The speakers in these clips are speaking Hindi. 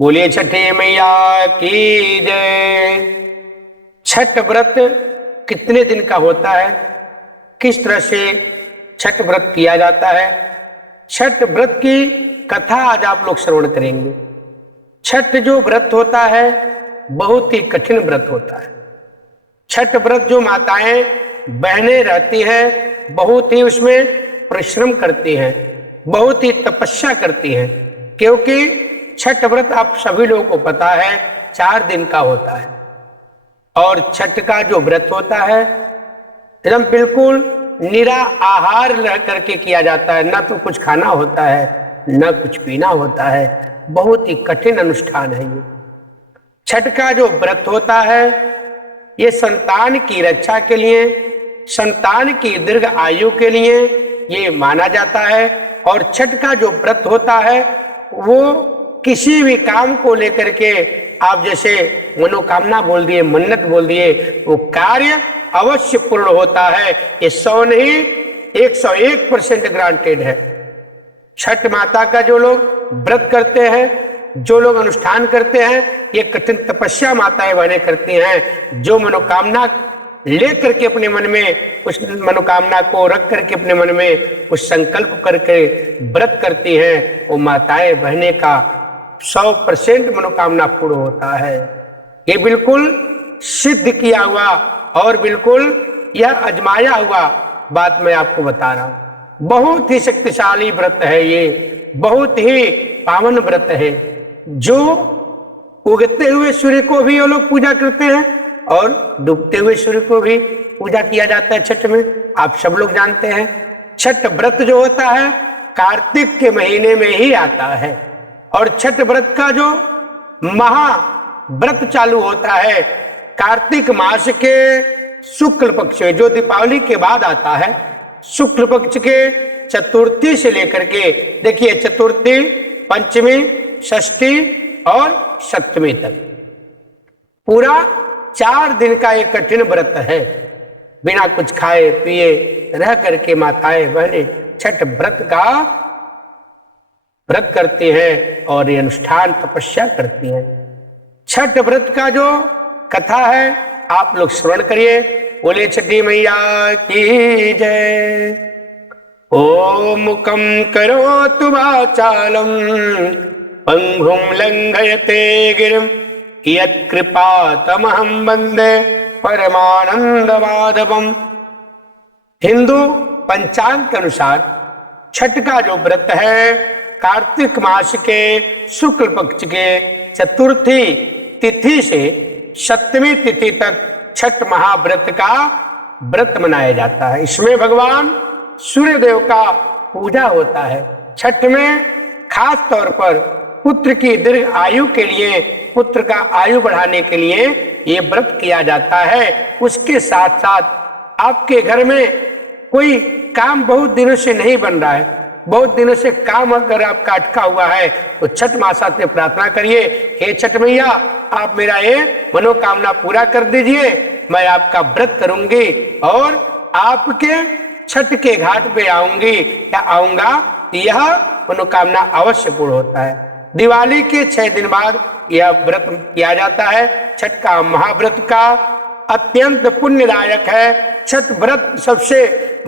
बोलिए छठी मैया की जय। छठ व्रत कितने दिन का होता है, किस तरह से छठ व्रत किया जाता है, छठ व्रत की कथा आज आप लोग श्रवण करेंगे। छठ जो व्रत होता है बहुत ही कठिन व्रत होता है। छठ व्रत जो माताएं बहनें रहती हैं बहुत ही उसमें परिश्रम करती हैं, बहुत ही तपस्या करती हैं, क्योंकि छठ व्रत आप सभी लोगों को पता है 4 दिन का होता है। और छठ का जो व्रत होता है एकदम बिल्कुल निरा आहार रह करके किया जाता है, ना तो कुछ खाना होता है ना कुछ पीना होता है। बहुत ही कठिन अनुष्ठान है ये। छठ का जो व्रत होता है ये संतान की रक्षा के लिए, संतान की दीर्घ आयु के लिए ये माना जाता है। और छठ का जो व्रत होता है वो किसी भी काम को लेकर के आप जैसे मनोकामना बोल दिए, मन्नत बोल दिए, वो कार्य अवश्य पूर्ण होता है। ये 100 नहीं 101% ग्रांटेड है। छठ माता का जो लोग व्रत करते हैं, जो लोग अनुष्ठान करते हैं, ये कठिन तपस्या माताएं बहनें करती हैं। जो मनोकामना लेकर के अपने मन में उस मनोकामना को रख करके अपने मन में उस संकल्प करके व्रत करती हैं, वो माताएं बहनें का 100% मनोकामना पूर्ण होता है। ये बिल्कुल सिद्ध किया हुआ और बिल्कुल यह अजमाया हुआ बात मैं आपको बता रहा हूं। बहुत ही शक्तिशाली व्रत है ये, बहुत ही पावन व्रत है। जो उगते हुए सूर्य को भी वो लोग पूजा करते हैं और डूबते हुए सूर्य को भी पूजा किया जाता है छठ में, आप सब लोग जानते हैं। छठ व्रत जो होता है कार्तिक के महीने में ही आता है। और छठ व्रत का जो महाव्रत चालू होता है कार्तिक मास के शुक्ल पक्ष में, जो दीपावली के बाद आता है। शुक्ल पक्ष के चतुर्थी से लेकर के देखिए चतुर्थी, पंचमी, षष्ठी और सप्तमी तक पूरा 4 दिन का एक कठिन व्रत है। बिना कुछ खाए पिए रह करके माताएं बहनें छठ व्रत का व्रत करती हैं और ये अनुष्ठान तपस्या करती हैं। छठ व्रत का जो कथा है आप लोग श्रवण करिए। बोले छठी मैया की जय। ओ मुखम करोतु वाचालम पंगुम लंघयते गिरिम यत्कृपा तमहं वंदे परमानंद माधवम। हिंदू पंचांग के अनुसार छठ का जो व्रत है कार्तिक मास के शुक्ल पक्ष के चतुर्थी तिथि से सप्तमी तिथि तक छठ महाव्रत का व्रत मनाया जाता है। इसमें भगवान सूर्य देव का पूजा होता है। छठ में खास तौर पर पुत्र की दीर्घ आयु के लिए, पुत्र का आयु बढ़ाने के लिए ये व्रत किया जाता है। उसके साथ साथ आपके घर में कोई काम बहुत दिनों से नहीं बन रहा है, बहुत दिनों से काम अगर आपका अटका हुआ है तो छठ माता से प्रार्थना करिए, हे छठ मैया आप मेरा ये मनोकामना पूरा कर दीजिए, मैं आपका व्रत करूंगी और आपके छठ के घाट पे आऊंगी या आऊंगा, यह मनोकामना अवश्य पूर्ण होता है। दिवाली के 6 दिन बाद यह व्रत किया जाता है। छठ का महाव्रत का अत्यंत पुण्यदायक है। छठ व्रत सबसे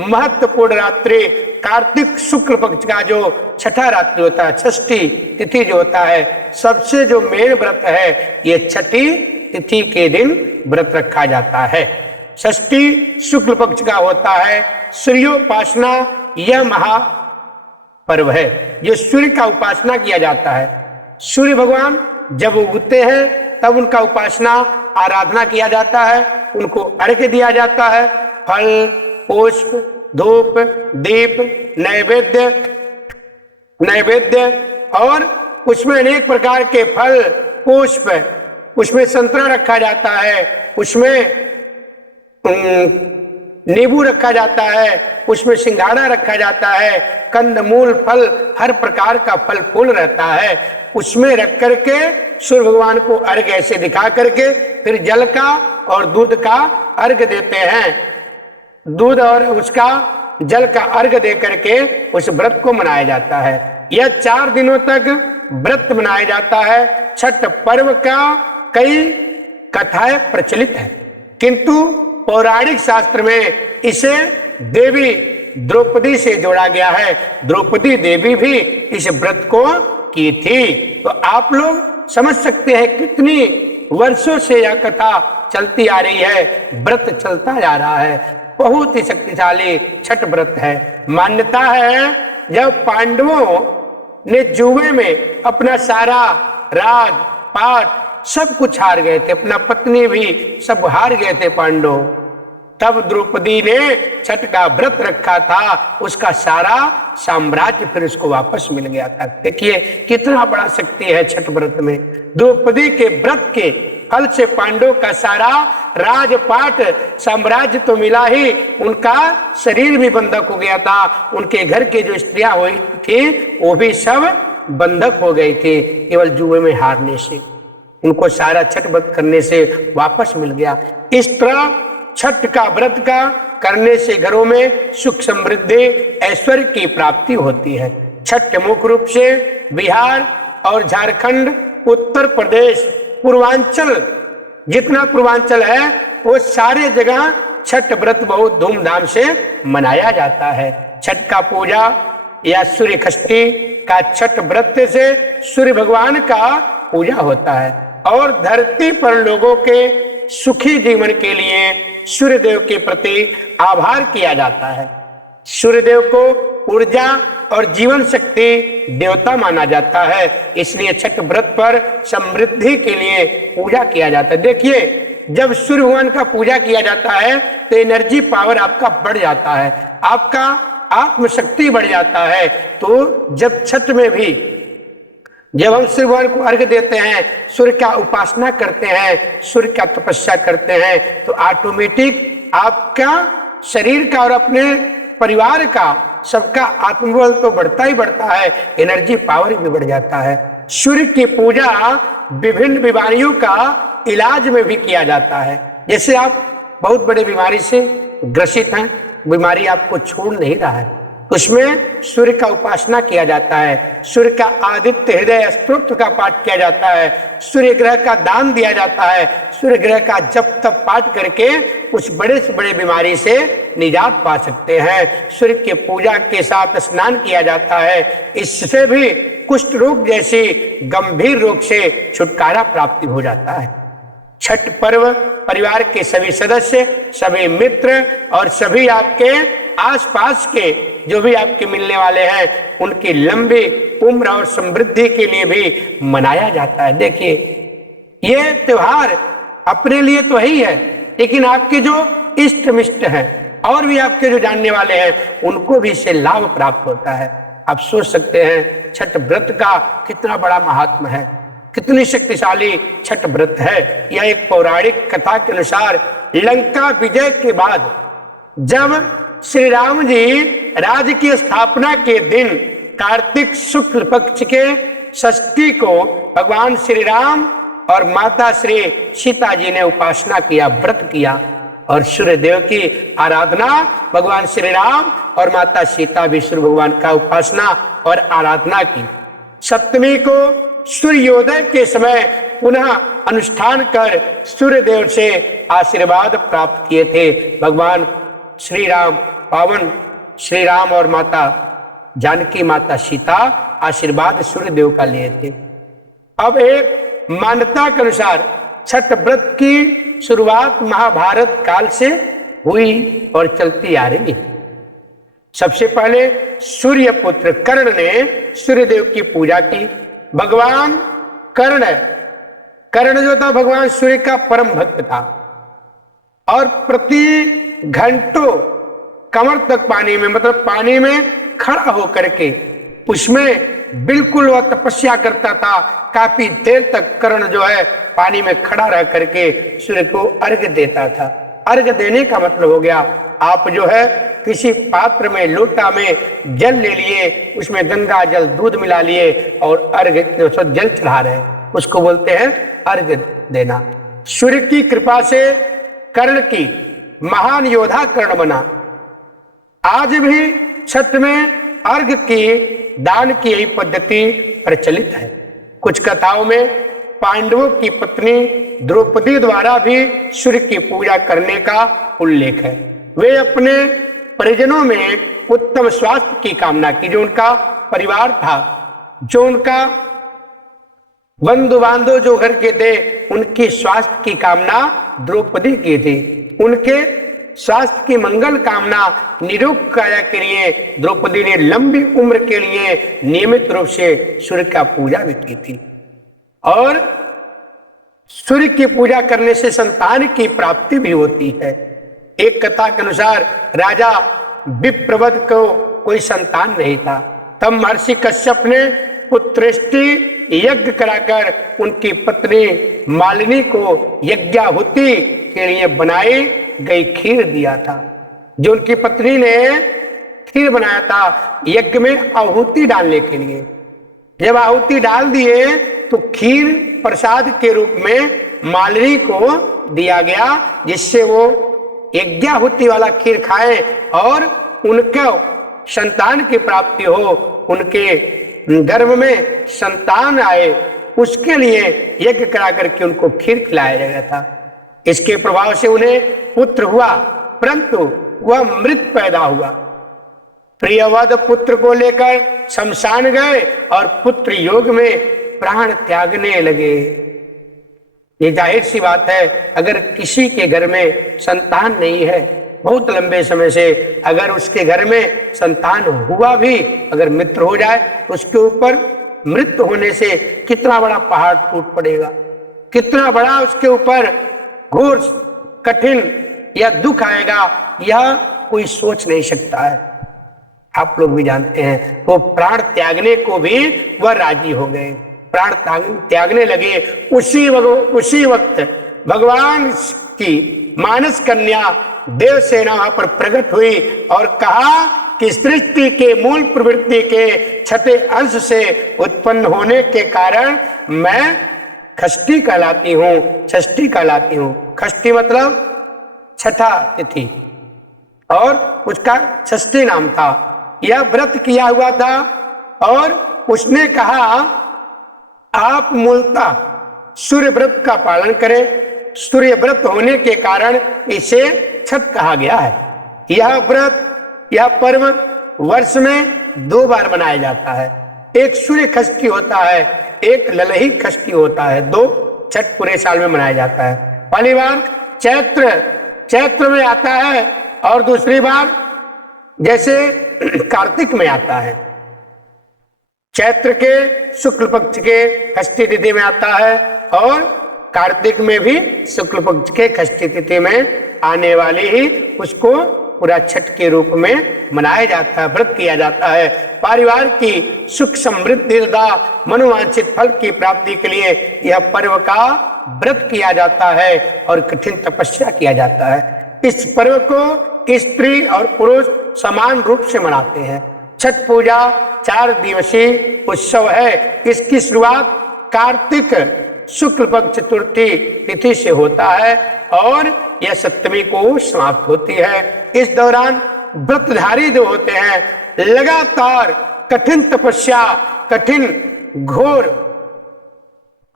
महत्वपूर्ण रात्रि कार्तिक शुक्ल पक्ष का जो छठा रात्रि होता है, षष्ठी तिथि जो होता है, सबसे जो मेन व्रत है ये छठी तिथि के दिन व्रत रखा जाता है। षष्ठी शुक्ल पक्ष का होता है सूर्योपासना, यह महापर्व है जो सूर्य का उपासना किया जाता है। सूर्य भगवान जब उगते हैं तब उनका उपासना आराधना किया जाता है, उनको अर्घ्य दिया जाता है। फल, पुष्प, धूप, दीप, नैवेद्य और उसमें अनेक प्रकार के फल, पुष्प, उसमें संतरा रखा जाता है, उसमें नींबू रखा जाता है, उसमें सिंघाड़ा रखा जाता है, कंदमूल फल, हर प्रकार का फल फूल रहता है, उसमें रख करके सूर्य भगवान को अर्घ्य ऐसे दिखा करके फिर जल का और दूध का अर्घ्य देते हैं। दूध और उसका जल का अर्घ्य दे करके उस व्रत को मनाया जाता है। यह 4 दिनों तक व्रत मनाया जाता है। छठ पर्व का कई कथाएं प्रचलित है, किंतु पौराणिक शास्त्र में इसे देवी द्रौपदी से जोड़ा गया है। द्रौपदी देवी भी इस व्रत को की थी। तो आप लोग समझ सकते हैं कितनी वर्षों से यह कथा चलती आ रही है, व्रत चलता जा रहा है। बहुत ही शक्तिशाली छठ व्रत है। मान्यता है जब पांडवों ने जुए में अपना सारा राज पाट सब कुछ हार गए थे, अपना पत्नी भी सब हार गए थे पांडव, तब द्रौपदी ने छठ का व्रत रखा था, उसका सारा साम्राज्य फिर उसको वापस मिल गया था। देखिए कितना बड़ा शक्ति है छठ व्रत में। द्रौपदी के व्रत के फल से पांडव का सारा राजपाट साम्राज्य तो मिला ही, उनका शरीर भी बंधक हो गया था। उनके घर के जो स्त्रियां हुई थी वो भी सब बंधक हो गई थी, केवल जुए में हारने से। उनको सारा छठ व्रत करने से वापस मिल गया। इस तरह छठ का व्रत का करने से घरों में सुख समृद्धि ऐश्वर्य की प्राप्ति होती है। छठ मुख्य रूप से बिहार और झारखंड, उत्तर प्रदेश, पूर्वांचल, जितना पूर्वांचल है वो सारे जगह छठ व्रत बहुत धूमधाम से मनाया जाता है। छठ का पूजा या सूर्य षष्ठी का छठ व्रत से सूर्य भगवान का पूजा होता है और धरती पर लोगों के सुखी जीवन के लिए सूर्य देव के प्रति आभार किया जाता है। सूर्य देव को ऊर्जा और जीवन शक्ति देवता माना जाता है, इसलिए छठ व्रत पर समृद्धि के लिए पूजा किया जाता है। देखिए जब सूर्य भगवान का पूजा किया जाता है तो एनर्जी पावर आपका बढ़ जाता है, आपका आत्मशक्ति बढ़ जाता है। तो जब छठ में भी जब हम सूर्य भगवान को अर्घ्य देते हैं, सूर्य का उपासना करते हैं, सूर्य का तपस्या करते हैं, तो ऑटोमेटिक आपका शरीर का और अपने परिवार का सबका आत्मबल तो बढ़ता ही बढ़ता है, एनर्जी पावर भी बढ़ जाता है। सूर्य की पूजा विभिन्न बीमारियों का इलाज में भी किया जाता है। जैसे आप बहुत बड़े बीमारी से ग्रसित हैं, बीमारी आपको छोड़ नहीं रहा है, उसमें सूर्य का उपासना किया जाता है, सूर्य का आदित्य हृदय स्तोत्र का पाठ किया जाता है, सूर्य ग्रह का दान दिया जाता है, सूर्य ग्रह का जप तप पाठ करके उस बड़े से बड़े बीमारी से निजात पा सकते हैं। सूर्य के पूजा के साथ स्नान किया जाता है, इससे भी कुष्ठ रोग जैसी गंभीर रोग से छुटकारा प्राप्ति हो जाता है। छठ पर्व परिवार के सभी सदस्य, सभी मित्र और सभी आपके आसपास के जो भी आपके मिलने वाले हैं उनकी लंबी उम्र और समृद्धि के लिए भी मनाया जाता है। देखिए ये त्योहार अपने लिए तो ही है, लेकिन आपके जो इष्ट मिष्ट हैं और भी आपके जो जानने वाले हैं उनको भी इससे लाभ प्राप्त होता है। आप सोच सकते हैं छठ व्रत का कितना बड़ा महात्मा है, कितनी शक्तिशाली छठ व्रत है। यह एक पौराणिक कथा के अनुसार लंका विजय के बाद जब श्री राम जी राज्य की स्थापना के दिन कार्तिक शुक्ल पक्ष के षष्ठी को भगवान श्री राम और माता श्री सीता जी ने उपासना किया, व्रत किया और सूर्य देव की आराधना। भगवान श्री राम और माता सीता भी सूर्य भगवान का उपासना और आराधना की। सप्तमी को सूर्योदय के समय पुनः अनुष्ठान कर सूर्य देव से आशीर्वाद प्राप्त किए थे। भगवान श्री राम पावन श्री राम और माता जानकी माता सीता आशीर्वाद सूर्य देव का लिए थे। अब एक मान्यता के अनुसार छठ व्रत की शुरुआत महाभारत काल से हुई और चलती आ रही है। सबसे पहले सूर्य पुत्र कर्ण ने सूर्य देव की पूजा की। भगवान कर्ण जो था भगवान सूर्य का परम भक्त था और प्रति घंटों कमर तक पानी में, मतलब पानी में खड़ा होकर के उसमें बिल्कुल वह तपस्या करता था। काफी देर तक कर्ण जो है पानी में खड़ा रह करके सूर्य को अर्घ्य देता था। अर्घ्य देने का मतलब हो गया आप जो है किसी पात्र में लोटा में जल ले लिए, उसमें गंगा जल दूध मिला लिए और अर्घ्य जल चढ़ा रहे, उसको बोलते हैं अर्घ्य देना। सूर्य की कृपा से कर्ण की महान योद्धा कर्ण बना। आज भी छठ में अर्घ्य की दान की यही पद्धति प्रचलित है। कुछ कथाओं में पांडवों की पत्नी द्रौपदी द्वारा भी सूर्य की पूजा करने का उल्लेख है। वे अपने परिजनों में उत्तम स्वास्थ्य की कामना की, जो उनका परिवार था, जो उनका बंधु बांधव जो घर के थे, उनकी स्वास्थ्य की कामना द्रौपदी की थी। उनके स्वास्थ्य की मंगल कामना, निरोग काया के लिए द्रौपदी ने लंबी उम्र के लिए नियमित रूप से सूर्य का पूजा भी की थी। और सूर्य की पूजा करने से संतान की प्राप्ति भी होती है। एक कथा के अनुसार राजा विप्रवद को कोई संतान नहीं था, तब महर्षि कश्यप ने पुत्रेष्टि यज्ञ कराकर उनकी पत्नी मालिनी को यज्ञाहुति के लिए बनाई गई खीर दिया था। जो उनकी पत्नी ने खीर बनाया था यज्ञ में आहुति डालने के लिए, जब आहुति डाल दिए तो खीर प्रसाद के रूप में मालिनी को दिया गया, जिससे वो यज्ञाहुति वाला खीर खाए और उनको संतान की प्राप्ति हो, उनके गर्भ में संतान आए, उसके लिए यज्ञ करा करके उनको खीर खिलाया गया था। इसके प्रभाव से उन्हें पुत्र हुआ, परंतु वह मृत पैदा हुआ। प्रियवद पुत्र को लेकर शमशान गए और पुत्र योग में प्राण त्यागने लगे। ये जाहिर सी बात है, अगर किसी के घर में संतान नहीं है, बहुत लंबे समय से अगर उसके घर में संतान हुआ भी, अगर मित्र हो जाए तो उसके ऊपर मृत्यु होने से कितना बड़ा पहाड़ टूट पड़ेगा, कितना बड़ा उसके ऊपर घोर कठिन या दुख आएगा, यह कोई सोच नहीं सकता है। आप लोग भी जानते हैं, वो प्राण त्यागने को भी वह राजी हो गए, प्राण त्यागने लगे। उसी वक्त भगवान की मानस कन्या देवसेना वहां पर प्रकट हुई और कहा कि सृष्टि के मूल प्रवृत्ति के छठे अंश से उत्पन्न होने के कारण मैं खष्टी कहलाती हूँ, षष्ठी कहलाती हूँ। खष्टी मतलब छठा तिथि और उसका षष्ठी नाम था। यह व्रत किया हुआ था और उसने कहा आप मूलतः सूर्य व्रत का पालन करें। सूर्य व्रत होने के कारण इसे छठ कहा गया है। यह व्रत, यह पर्व वर्ष में 2 बार मनाया जाता है। एक सूर्य खष्टी होता है, एक ललही खष्टी होता है। 2 छठ पूरे साल में मनाया जाता है। पहली बार चैत्र में आता है और दूसरी बार जैसे कार्तिक में आता है। चैत्र के शुक्ल पक्ष के खष्टी तिथि में आता है और कार्तिक में भी शुक्ल पक्ष के खष्टी तिथि में आने वाली ही उसको पूरा छठ के रूप में मनाया जाता है, व्रत किया जाता है। परिवार की सुख समृद्धि तथा मनोवांछित फल की प्राप्ति के लिए यह पर्व का व्रत किया जाता है और कठिन तपस्या किया जाता है। इस पर्व को स्त्री और पुरुष समान रूप से मनाते हैं। छठ पूजा 4 दिवसीय उत्सव है। इसकी शुरुआत कार्तिक शुक्ल पक्ष चतुर्थी तिथि से होता है और यह सप्तमी को समाप्त होती है। इस दौरान व्रतधारी जो होते हैं लगातार कठिन तपस्या,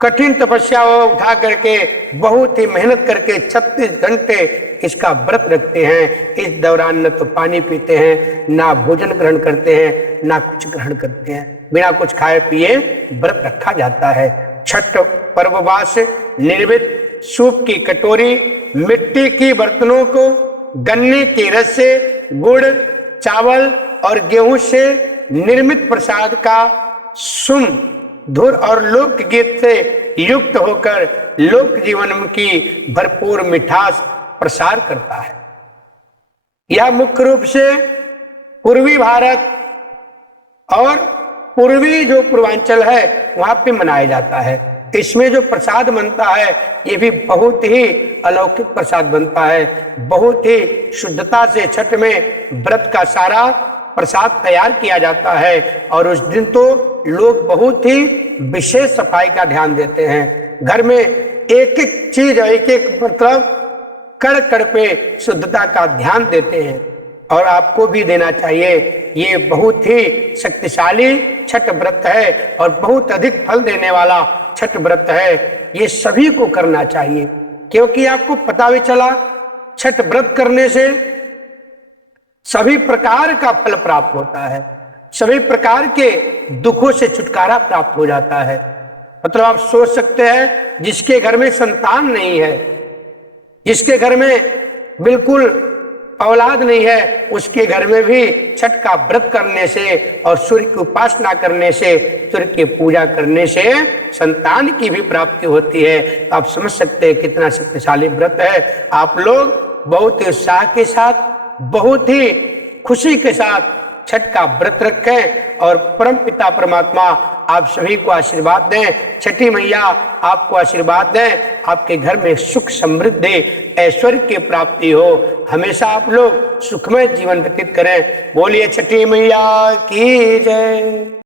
कठिन तपस्या उठा करके बहुत ही मेहनत करके 36 घंटे इसका व्रत रखते हैं। इस दौरान न तो पानी पीते हैं, ना भोजन ग्रहण करते हैं, ना कुछ ग्रहण करते हैं। बिना कुछ खाए पिए व्रत रखा जाता है। छठ पर्ववास निर्मित सूप की कटोरी, मिट्टी की बर्तनों को गन्ने के रस से, गुड़, चावल और गेहूं से निर्मित प्रसाद का सुम धुर और लोकगीत से युक्त होकर लोक जीवन की भरपूर मिठास प्रसार करता है। यह मुख्य रूप से पूर्वी भारत और पूर्वी जो पूर्वांचल है वहां पे मनाया जाता है। इसमें जो प्रसाद बनता है ये भी बहुत ही अलौकिक प्रसाद बनता है। बहुत ही शुद्धता से छठ में व्रत का सारा प्रसाद तैयार किया जाता है और उस दिन तो लोग बहुत ही विशेष सफाई का ध्यान देते हैं। घर में एक एक चीज, एक एक मतलब कड़ कड़ पे शुद्धता का ध्यान देते हैं। और आपको भी देना चाहिए। ये बहुत ही शक्तिशाली छठ व्रत है और बहुत अधिक फल देने वाला छठ व्रत है। ये सभी को करना चाहिए, क्योंकि आपको पता भी चला छठ व्रत करने से सभी प्रकार का फल प्राप्त होता है, सभी प्रकार के दुखों से छुटकारा प्राप्त हो जाता है। मतलब आप सोच सकते हैं, जिसके घर में संतान नहीं है, जिसके घर में बिल्कुल औलाद नहीं है, उसके घर में भी छठ का व्रत करने से और सूर्य की उपासना करने से, सूर्य की पूजा करने से संतान की भी प्राप्ति होती है। तो आप समझ सकते हैं कितना शक्तिशाली व्रत है। आप लोग बहुत ही उत्साह के साथ, बहुत ही खुशी के साथ छठ का व्रत रखें और परम पिता परमात्मा आप सभी को आशीर्वाद दें। छठी मैया आपको आशीर्वाद दें, आपके घर में सुख समृद्धि ऐश्वर्य की प्राप्ति हो, हमेशा आप लोग सुखमय जीवन व्यतीत करें। बोलिए छठी मैया की जय।